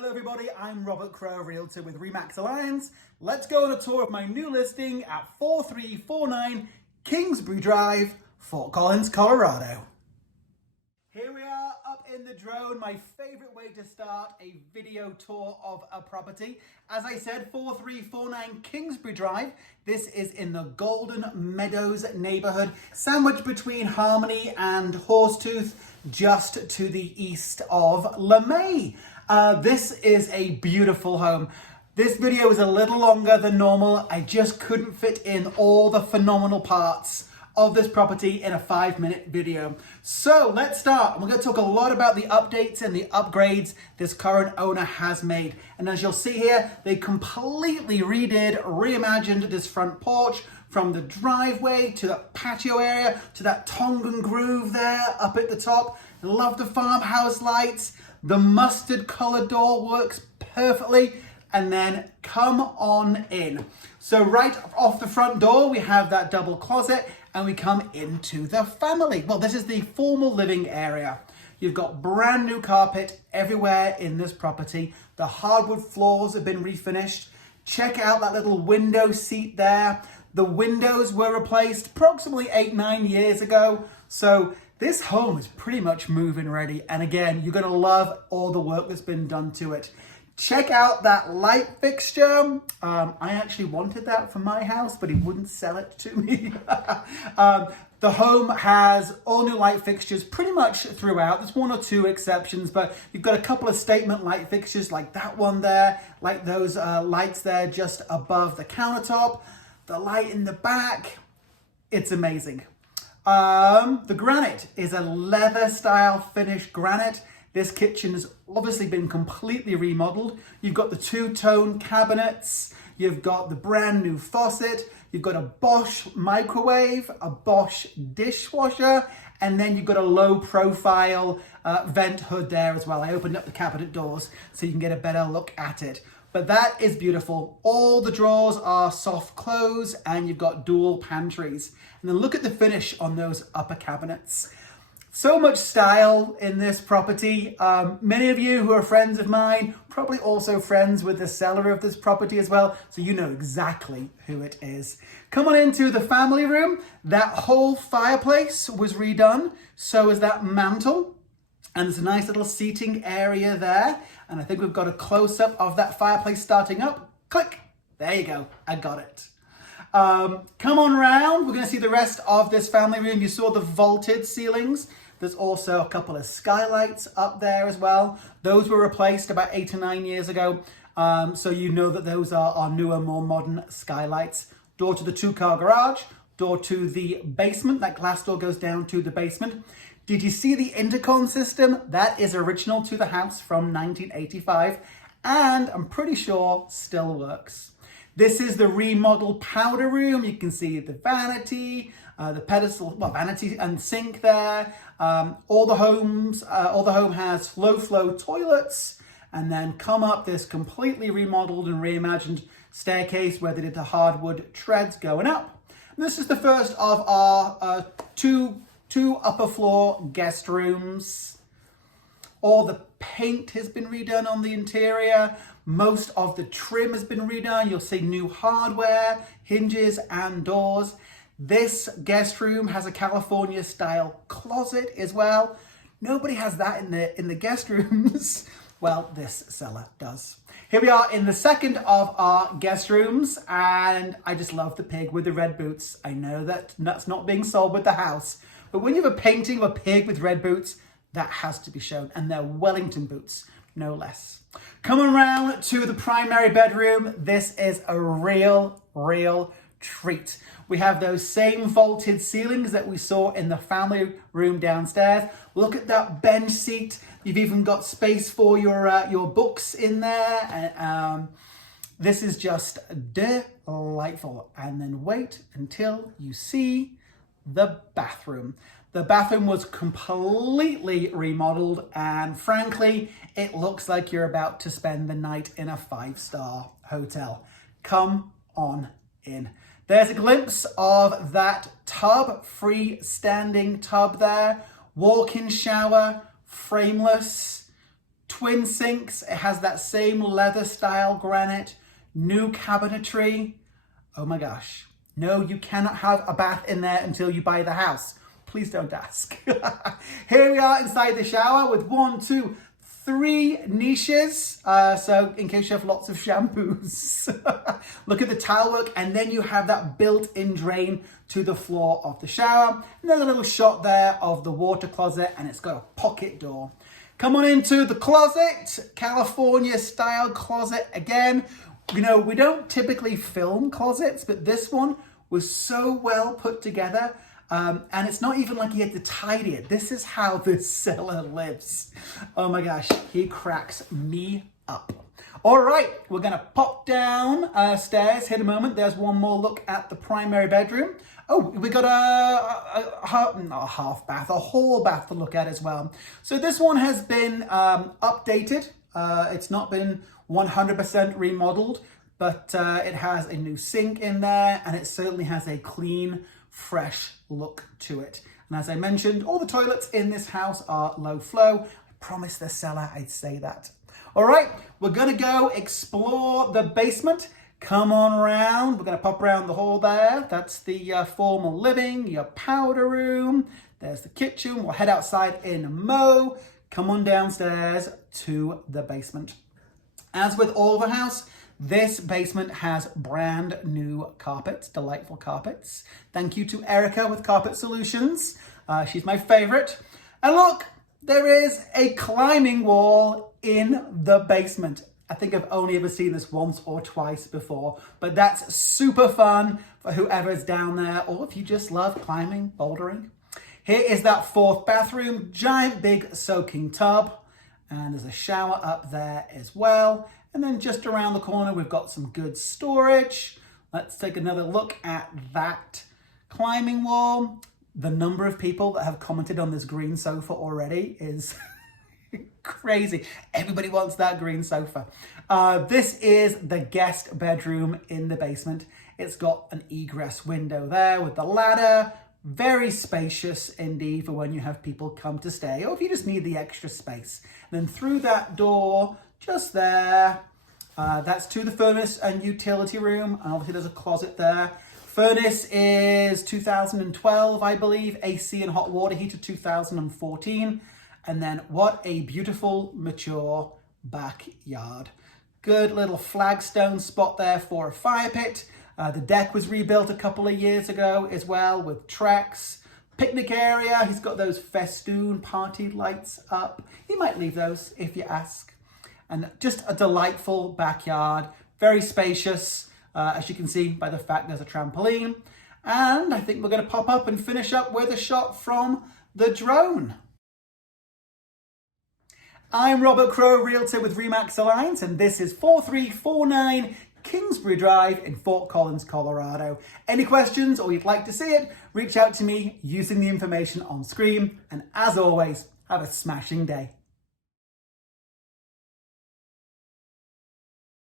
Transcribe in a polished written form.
Hello everybody, I'm Robert Crowe, Realtor with Remax Alliance. Let's go on a tour of my new listing at 4349 Kingsbury Drive, Fort Collins, Colorado. Here we are up in the drone, my favorite way to start a video tour of a property. As I said, 4349 Kingsbury Drive. This is in the Golden Meadows neighborhood, sandwiched between Harmony and Horsetooth, just to the east of LeMay. This is a beautiful home. This video is a little longer than normal. I just couldn't fit in all the phenomenal parts of this property in a 5-minute video. So let's start. We're going to talk a lot about the updates and the upgrades this current owner has made. And as you'll see here, they completely reimagined this front porch, from the driveway to the patio area to that Tongan groove there up at the top. I love the farmhouse lights. The mustard color door works perfectly. And then come on in. So right off the front door, we have that double closet and we come into the family. Well, this is the formal living area. You've got brand new carpet everywhere in this property. The hardwood floors have been refinished. Check out that little window seat there. The windows were replaced approximately 8-9 years ago. So this home is pretty much move-in ready. And again, you're gonna love all the work that's been done to it. Check out that light fixture. I actually wanted that for my house, but he wouldn't sell it to me. The home has all new light fixtures pretty much throughout. There's 1 or 2 exceptions, but you've got a couple of statement light fixtures like that one there, like those lights there just above the countertop. The light in the back, it's amazing. The granite is a leather style finished granite. This kitchen has obviously been completely remodeled. You've got the 2-tone cabinets. You've got the brand new faucet. You've got a Bosch microwave, a Bosch dishwasher, and then you've got a low profile vent hood there as well. I opened up the cabinet doors so you can get a better look at it. But that is beautiful. All the drawers are soft close and you've got dual pantries. And then look at the finish on those upper cabinets. So much style in this property. Many of you who are friends of mine, probably also friends with the seller of this property as well, so you know exactly who it is. Come on into the family room. That whole fireplace was redone, so is that mantle. And there's a nice little seating area there. And I think we've got a close-up of that fireplace starting up. Click, there you go, I got it. Come on round, we're gonna see the rest of this family room. You saw the vaulted ceilings. There's also a couple of skylights up there as well. Those were replaced about 8 or 9 years ago. So you know that those are our newer, more modern skylights. Door to the 2-car garage, door to the basement. That glass door goes down to the basement. Did you see the intercom system? That is original to the house from 1985. And I'm pretty sure still works. This is the remodeled powder room. You can see the vanity, the pedestal, well, vanity and sink there. All the home has low flow toilets, and then come up this completely remodeled and reimagined staircase where they did the hardwood treads going up. And this is the first of our two upper floor guest rooms. All the paint has been redone on the interior. Most of the trim has been redone. You'll see new hardware, hinges and doors. This guest room has a California style closet as well. Nobody has that in the guest rooms. Well, this seller does. Here we are in the second of our guest rooms, and I just love the pig with the red boots. I know that that's not being sold with the house, but when you have a painting of a pig with red boots, that has to be shown, and they're Wellington boots, no less. Come around to the primary bedroom. This is a real treat. We have those same vaulted ceilings that we saw in the family room downstairs. Look at that bench seat. You've even got space for your books in there. And, this is just delightful. And then wait until you see the bathroom. The bathroom was completely remodeled, and frankly, it looks like you're about to spend the night in a 5-star hotel. Come on in. There's a glimpse of that tub, freestanding tub there, walk-in shower, frameless, Twin sinks. It has that same leather style granite. New cabinetry. Oh my gosh. No, you cannot have a bath in there until you buy the house. Please don't ask. Here we are inside the shower with 1, 2, 3 niches. So in case you have lots of shampoos. Look at the tile work, and then you have that built-in drain to the floor of the shower. And there's a little shot there of the water closet, and it's got a pocket door. Come on into the closet, California style closet again. You know, we don't typically film closets, but this one was so well put together. And it's not even like he had to tidy it. This is how this seller lives. Oh my gosh, he cracks me up. All right, we're gonna pop down stairs here in a moment. There's one more look at the primary bedroom. Oh, we got not a half bath, a whole bath to look at as well. So this one has been updated. It's not been 100% remodeled, but it has a new sink in there, and it certainly has a clean, fresh look to it. And as I mentioned, all the toilets in this house are low flow. I promised the seller I'd say that. All right, we're gonna go explore the basement. Come on around. We're gonna pop around the hall there. That's the formal living, your powder room. There's the kitchen. We'll head outside in a mo. Come on downstairs to the basement. As with all the house, this basement has brand new carpets, delightful carpets. Thank you to Erica with Carpet Solutions. She's my favorite. And look, there is a climbing wall in the basement. I think I've only ever seen this once or twice before, but that's super fun for whoever's down there, or if you just love climbing, bouldering. Here is that 4th bathroom, giant big soaking tub, and there's a shower up there as well. And then just around the corner, we've got some good storage. Let's take another look at that climbing wall. The number of people that have commented on this green sofa already is crazy. Everybody wants that green sofa. This is the guest bedroom in the basement. It's got an egress window there with the ladder. Very spacious indeed for when you have people come to stay, or if you just need the extra space. And then through that door, just there, that's to the furnace and utility room. And obviously there's a closet there. Furnace is 2012, I believe. AC and hot water heater 2014. And then what a beautiful, mature backyard. Good little flagstone spot there for a fire pit. The deck was rebuilt a couple of years ago as well with Trex. Picnic area, he's got those festoon party lights up. He might leave those if you ask. And just a delightful backyard, very spacious, as you can see by the fact there's a trampoline. And I think we're gonna pop up and finish up with a shot from the drone. I'm Robert Crowe, Realtor with Remax Alliance, and this is 4349 Kingsbury Drive in Fort Collins, Colorado. Any questions or you'd like to see it, reach out to me using the information on screen. And as always, have a smashing day.